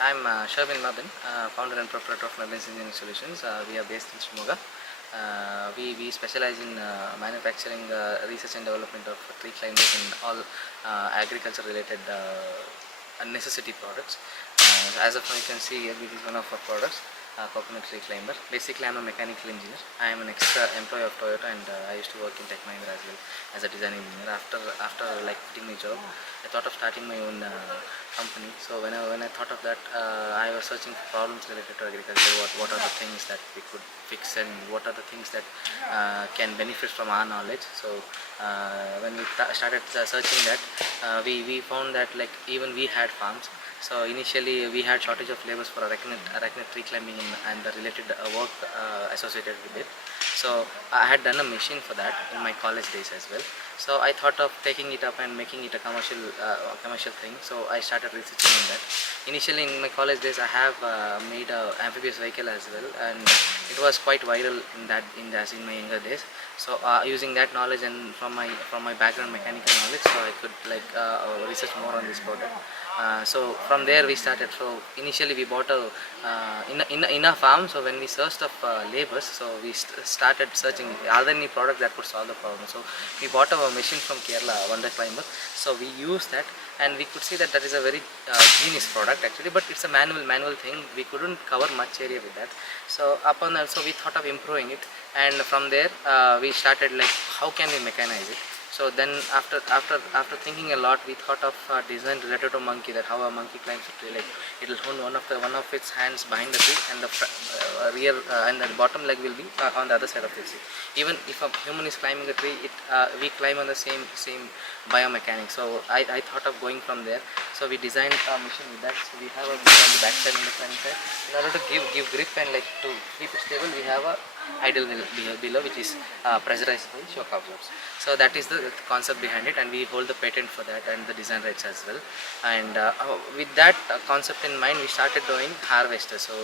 I'm Shervin Mabin, founder and proprietor of Mabin's Engineering Solutions. We are based in Shimoga. We specialize in manufacturing, research and development of tree climbers and all agriculture related necessity products. As of now you can see here, this is one of our products, coconut tree climber. Basically I'm a mechanical engineer. I am an employee of Toyota, and I used to work in Tech Mahindra as well as a design engineer. After like quitting my job, I thought of starting my own company. So when I thought of that, I was searching for problems related to agriculture. What are the things that we could fix, and what are the things that can benefit from our knowledge. So when we started searching that, we found that like even we had farms. So initially we had shortage of laborers for arachnid tree climbing and the related work associated with it. So I had done a machine for that in my college days as well. So I thought of taking it up and making it a commercial thing. So I started researching on that. Initially in my college days, I have made a amphibious vehicle as well, and it was quite viral in my younger days. So using that knowledge and from my background mechanical knowledge, so I could like research more on this product. So from there we started. So initially we bought in a farm. So when we searched of labors, so we started searching are there any product that could solve the problem. So we bought a machine from Kerala, Wonder Climber. So we used that, and we could see that is a very genius product actually, but it's a manual thing. We couldn't cover much area with that. So upon that, so we thought of improving it, and from there we started like how can we mechanize it. So then after thinking a lot, we thought of design related to monkey, that how a monkey climbs a tree. Like it will hold one of its hands behind the tree, and the rear and the bottom leg will be on the other side of the tree. Even if a human is climbing a tree, we climb on the same biomechanics. So I thought of going from there. So we designed a machine with that. So we have a grip on the back side and the front side. In order to give grip and like to keep it stable, we have a idle wheel below, which is pressurized by shock absorbs. So that is the concept behind it, and we hold the patent for that and the design rights as well. And with that concept in mind, we started doing harvester. So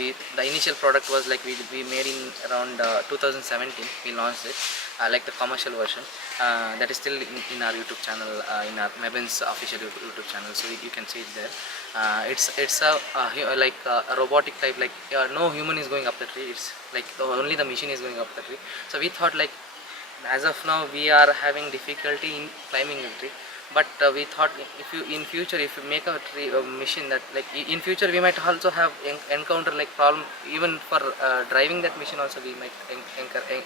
the initial product was like we made in around 2017. We launched it like the commercial version. That is still in our YouTube channel, in our Mebin's official YouTube channel. So you can see it there. It's like a robotic type, like no human is going up the tree. It's like only the machine is going up the tree. So we thought like as of now we are having difficulty in climbing the tree, but we thought if you in future if you make a tree machine, that like in future we might also have encounter like problem. Even for driving that machine also we might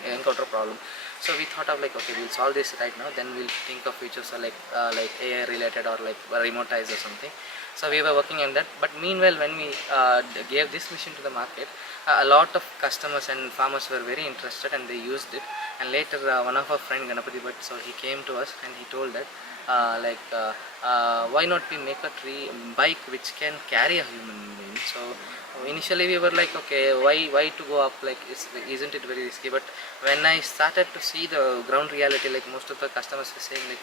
encounter problem. So we thought of like okay, we'll solve this right now, then we'll think of future. So like AI related or like remotize or something. So we were working on that, but meanwhile when we gave this machine to the market, a lot of customers and farmers were very interested and they used it. And later one of our friend Ganapati Bhatt, so he came to us and he told that why not we make a tree bike which can carry a human being. So initially we were like okay, why to go up, like isn't it very risky. But when I started to see the ground reality, like most of the customers were saying like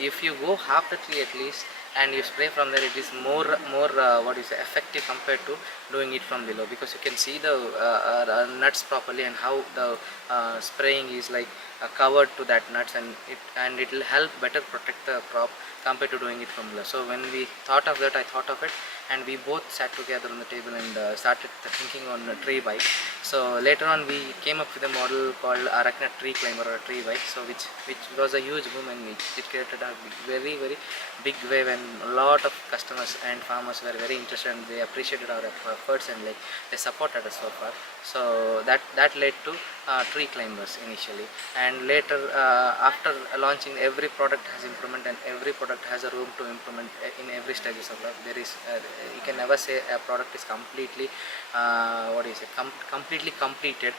if you go half the tree at least and you spray from there, it is more effective compared to doing it from below, because you can see the nuts properly and how the spraying is like covered to that nuts, and it will help better protect the crop compared to doing it from below. So when we thought of that, I thought of it, and we both sat together on the table and started thinking on a tree bike. So later on we came up with a model called arachnid tree climber or a tree bike, so which was a huge boom, and it created a very big wave, and a lot of customers and farmers were very interested, and they appreciated our efforts, and like they supported us so far. So that led to tree climbers initially, and later after launching, every product has improvement, and every product has a room to implement in every stages of life. There is you can never say a product is completely completely completed.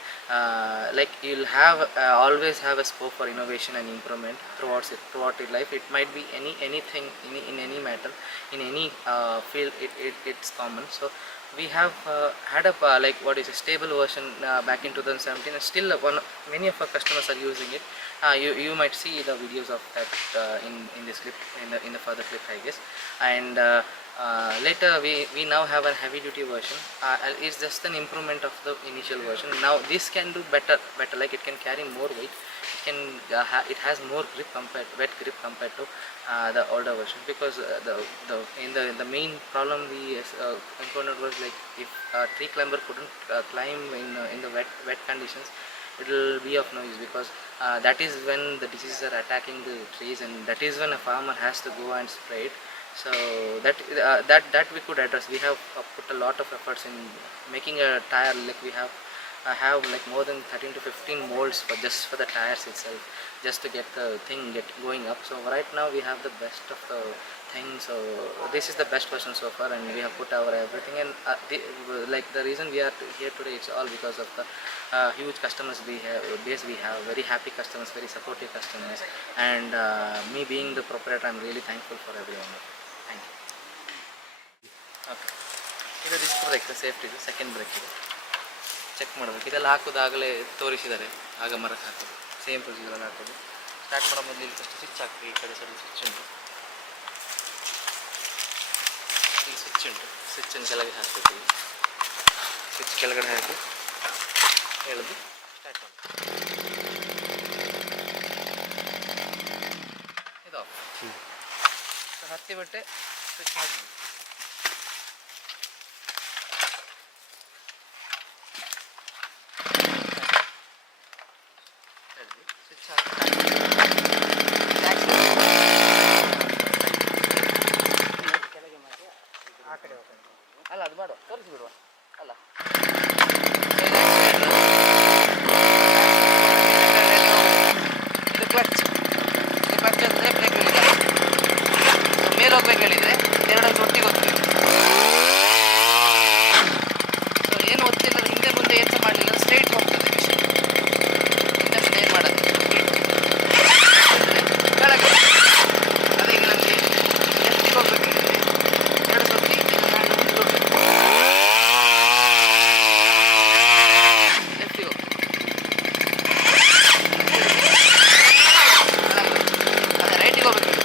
Like you'll have always have a scope for innovation and improvement throughout your life. It might be anything in any matter, in any field. It's common. So we have had a stable version back in 2017, and still many of our customers are using it. You might see the videos of that in this clip, in the further clip, I guess. And later we now have a heavy duty version. It's just an improvement of the initial version. Now this can do better, like it can carry more weight, can it has more grip compared wet grip compared to the older version, because the main problem we encountered was like if a tree climber couldn't climb in the wet conditions, it will be of no use, because that is when the diseases are attacking the trees, and that is when a farmer has to go and spray it. So that we could address. We have put a lot of efforts in making a tire. Like we have like more than 13 to 15 molds for just for the tires itself, just to get the thing going up. So right now we have the best of the thing. So this is the best version so far, and we have put our everything. And like the reason we are here today, it's all because of the huge customers we have, very happy customers, very supportive customers, and me being the proprietor, I'm really thankful for everyone. Thank you. Okay, ಇದು disc brake safety, ಇದು second break. ಇದು check ಮಾಡಬೇಕು. ಇದೆಲ್ಲ ಹಾಕೋದಾಗಲೇ ತೋರಿಸಿದ್ದಾರೆ, ಆಗ ಮರಕ್ಕೆ ಹಾಕೋದು, same ಪ್ರೊಸೀಜರಲ್ಲಿ ಹಾಕೋದು. ಸ್ಟಾರ್ಟ್ ಮಾಡೋ ಮೊದಲು ಇಲ್ಲಿ ಫಸ್ಟ್ ಸ್ವಿಚ್ ಹಾಕಿ. ಈ ಕಡೆ ಸೈಡ್ ಸ್ವಿಚ್ ಉಂಟು, ಇಲ್ಲಿ ಸ್ವಿಚ್ ಉಂಟು. ಸ್ವಿಚ್ಚನ್ನು ಕೆಳಗೆ ಹಾಕಬೇಕು. ಸ್ವಿಚ್ ಕೆಳಗಡೆ ಹಾಕಿ ಎಳೆದು ಸ್ಟಾರ್ಟ್ ಮಾಡಿ. ಇದು ಆಫ್. ಹತ್ತಿ ಬಟ್ಟೆ ಸ್ವಿಚ್ ಮಾಡಿ ಸ್ವಿಚ್ ಹಾಕಿ ಕೆಳಗೆ ಮಾಡಿ ಆ ಕಡೆ ಹೋಗ್ಬೇಕು. ಅಲ್ಲ ಅದು ಮಾಡುವ, ತೋರಿಸಿ ಬಿಡುವ. ಅಲ್ಲ ಇದು ಕ್ಲಚ್. ಇದು ಕ್ಲಚ್ ಅಂದರೆ ಬ್ರೇಕ್ ಹೇಳಿದ್ದಾರೆ. ಮೇಲೆ ಹೋಗ್ಬೇಕು ಹೇಳಿದರೆ ಎರಡೊಂದು ಒಟ್ಟಿಗೆ ಹೋಗ್ತೀವಿ. ಸೊ ಏನು ಒತ್ತಿಲ್ಲ, ಹಿಂದೆ ಮುಂದೆ ಏನು ಸಹ ಮಾಡಲಿಲ್ಲ, ಸ್ಟ್ರೈಟ್ ಹೋಗ್ತದೆ ಮಿಷಿನ್. ಹಿಂದೆ ಮುಂದೆ ಏನು ಮಾಡೋದು, ಕೆಳಗೆ. ಅದೇ ಈಗ ನಮಗೆ ಲೆಫ್ಟಿಗೆ ಹೋಗ್ಬೇಕು ಹೇಳಿದರೆ ಎರಡು ಸತಿ ನಾನು ಮುಂದೆ ಕೊಡಬೇಕು. ಲೆಫ್ಟಿಗೆ ಹೋಗ್ಬೇಕು, ಅದೇ ರೈಟಿಗೆ ಹೋಗ್ಬೇಕು.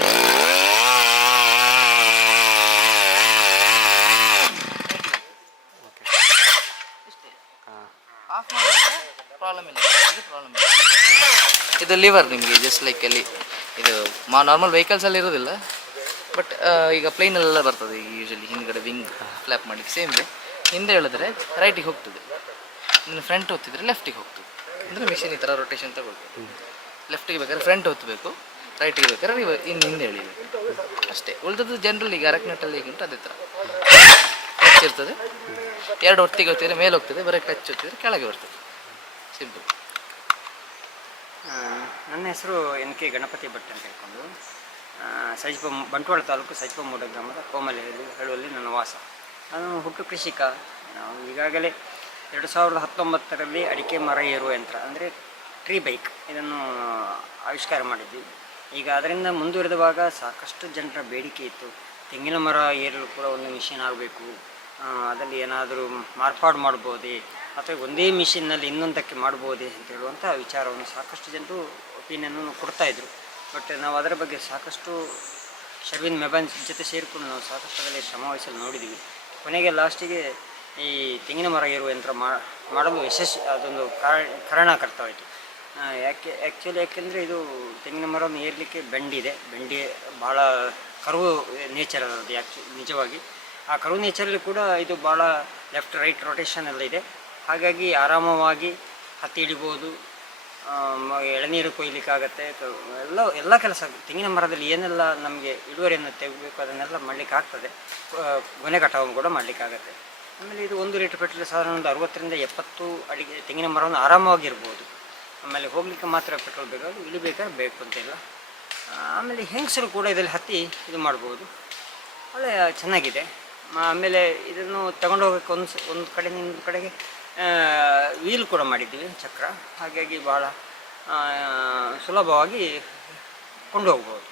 ಆಫ್ ಮಾಡಿದ್ರೆ ಪ್ರಾಬ್ಲಮ್ ಇಲ್ಲ, ಇದು ಪ್ರಾಬ್ಲಮ್ ಇಲ್ಲ. ಇದು ಲಿವರ್ ನಿಮಗೆ ಜಸ್ಟ್ ಲೈಕ್ ಅಲ್ಲಿ ಇದು ನಾರ್ಮಲ್ ವೆಹಿಕಲ್ಸಲ್ಲಿ ಇರೋದಿಲ್ಲ, ಬಟ್ ಈಗ ಪ್ಲೇನಲ್ಲೆಲ್ಲ ಬರ್ತದೆ ಯೂಶಲಿ. ಹಿಂದ್ಗಡೆ ವಿಂಗ್ ಫ್ಲ್ಯಾಪ್ ಮಾಡಿ ಸೇಮ್ ಇದೆ. ಹಿಂದೆ ಹೇಳಿದ್ರೆ ರೈಟಿಗೆ ಹೋಗ್ತದೆ, ಇನ್ನು ಫ್ರಂಟ್ ಹೊತ್ತಿದ್ರೆ ಲೆಫ್ಟಿಗೆ ಹೋಗ್ತದೆ. ಅಂದರೆ ಮಿಷಿನ್ ಈ ಥರ ರೊಟೇಷನ್ ತಗೊಳ್ಬೇಕು. ಲೆಫ್ಟಿಗೆ ಬೇಕಾದ್ರೆ ಫ್ರಂಟ್ ಹೊತ್ತಬೇಕು, ರೈಟಿಗೆ ಬೇಕಾದ್ರೆ ಇನ್ನು ಹಿಂದೆ ಎಳಿಬೇಕು ಅಷ್ಟೇ. ಉಳಿದದ್ದು ಜನರಲ್ ಈಗ ಅರಕ್ನಟ್ಟಲ್ಲಿ ಹೇಗೆ ಉಂಟು ಅದೇ ಥರ ಕ್ಲಚ್ ಇರ್ತದೆ. ಎರಡು ಹೊತ್ತಿಗೆ ಹೊತ್ತಿದ್ರೆ ಮೇಲೆ ಹೋಗ್ತದೆ, ಬರೀ ಕ್ಲಚ್ ಹೊತ್ತಿದ್ರೆ ಕೆಳಗೆ ಬರ್ತದೆ. ಸಿಂಪಲ್. ನನ್ನ ಹೆಸರು NK ಗಣಪತಿ ಭಟ್ ಅಂತ ಹೇಳ್ಕೊಂಡು, ಸಜ್ಪ ಬಂಟ್ವಾಳ ತಾಲೂಕು ಸಜ್ಪಮೂಡ ಗ್ರಾಮದ ಕೋಮಲೆ ಹೇಳುವಲ್ಲಿ ನನ್ನ ವಾಸ. ನಾನು ಹುಟ್ಟು ಕೃಷಿಕ. ನಾವು ಈಗಾಗಲೇ 2019ರಲ್ಲಿ ಅಡಿಕೆ ಮರ ಏರುವ ಯಂತ್ರ ಅಂದರೆ ಟ್ರೀ ಬೈಕ್ ಇದನ್ನು ಆವಿಷ್ಕಾರ ಮಾಡಿದ್ವಿ. ಈಗ ಅದರಿಂದ ಮುಂದುವರೆದವಾಗ ಸಾಕಷ್ಟು ಜನರ ಬೇಡಿಕೆ ಇತ್ತು. ತೆಂಗಿನ ಮರ ಏರಲು ಕೂಡ ಒಂದು ಮಿಷಿನ್ ಆಗಬೇಕು, ಅದರಲ್ಲಿ ಏನಾದರೂ ಮಾರ್ಪಾಡು ಮಾಡ್ಬೋದೇ, ಅಥವಾ ಒಂದೇ ಮಿಷಿನ್ನಲ್ಲಿ ಇನ್ನೊಂದಕ್ಕೆ ಮಾಡ್ಬೋದೇ ಅಂತ ಹೇಳುವಂಥ ವಿಚಾರವನ್ನು ಸಾಕಷ್ಟು ಜನರು ಒಪಿನಿಯನ್ನು ಕೊಡ್ತಾಯಿದ್ರು. ಬಟ್ ನಾವು ಅದರ ಬಗ್ಗೆ ಸಾಕಷ್ಟು ಶರ್ವಿನ್ ಮೆಬನ್ ಜೊತೆ ಸೇರಿಕೊಂಡು ನಾವು ಸಾಕಷ್ಟು ಅದರಲ್ಲಿ ಶ್ರಮವಹಿಸಲು ನೋಡಿದ್ದೀವಿ. ಕೊನೆಗೆ ಲಾಸ್ಟಿಗೆ ಈ ತೆಂಗಿನ ಮರ ಏರುವ ಯಂತ್ರ ಮಾಡಲು ಅದೊಂದು ಕಾರಣಕರ್ತವಾಯಿತು. ಯಾಕೆಂದರೆ ಇದು ತೆಂಗಿನ ಮರವನ್ನು ಏರಲಿಕ್ಕೆ ಬೆಂಡಿ ಭಾಳ ಕರ್ವ್ ನೇಚರ್ ಅದರದ್ದು ನಿಜವಾಗಿ. ಆ ಕರ್ವ್ ನೇಚರಲ್ಲಿ ಕೂಡ ಇದು ಭಾಳ ಲೆಫ್ಟ್ ರೈಟ್ ರೊಟೇಷನ್ ಎಲ್ಲ ಇದೆ. ಹಾಗಾಗಿ ಆರಾಮವಾಗಿ ಹತ್ತಿ ಹಿಡಿಬೋದು, ಎಳನೀರು ಕೊಯ್ಲಿಕ್ಕಾಗತ್ತೆ, ಎಲ್ಲ ಕೆಲಸ. ತೆಂಗಿನ ಮರದಲ್ಲಿ ಏನೆಲ್ಲ ನಮಗೆ ಇಳುವರಿಯನ್ನು ತೆಗಿಬೇಕು ಅದನ್ನೆಲ್ಲ ಮಾಡಲಿಕ್ಕೆ ಆಗ್ತದೆ. ಗೊನೆ ಕಟಾವು ಕೂಡ ಮಾಡಲಿಕ್ಕಾಗತ್ತೆ. ಆಮೇಲೆ ಇದು 1 ಲೀಟ್ರ್ ಪೆಟ್ರೋಲ್ ಸಾಧಾರಣ ಒಂದು 60ರಿಂದ 70 ಅಡಿಗೆ ತೆಂಗಿನ ಮರವನ್ನು ಆರಾಮವಾಗಿರ್ಬೋದು. ಆಮೇಲೆ ಹೋಗಲಿಕ್ಕೆ ಮಾತ್ರ ಪೆಟ್ರೋಲ್ ಬೇಕಾದ್ರು, ಇಳಿಬೇಕಾದ್ರೆ ಬೇಕು ಅಂತಿಲ್ಲ. ಆಮೇಲೆ ಹೆಂಗಸರು ಕೂಡ ಇದರಲ್ಲಿ ಹತ್ತಿ ಇದು ಮಾಡ್ಬೋದು, ಒಳ್ಳೆ ಚೆನ್ನಾಗಿದೆ. ಆಮೇಲೆ ಇದನ್ನು ತಗೊಂಡು ಹೋಗೋಕ್ಕೆ ಒಂದು ಕಡೆಯಿಂದ ಇನ್ನೊಂದು ಕಡೆಗೆ ವೀಲ್ ಕೂಡ ಮಾಡಿದ್ದೀವಿ, ಚಕ್ರ. ಹಾಗಾಗಿ ಭಾಳ ಸುಲಭವಾಗಿ ಕೊಂಡು ಹೋಗ್ಬೋದು.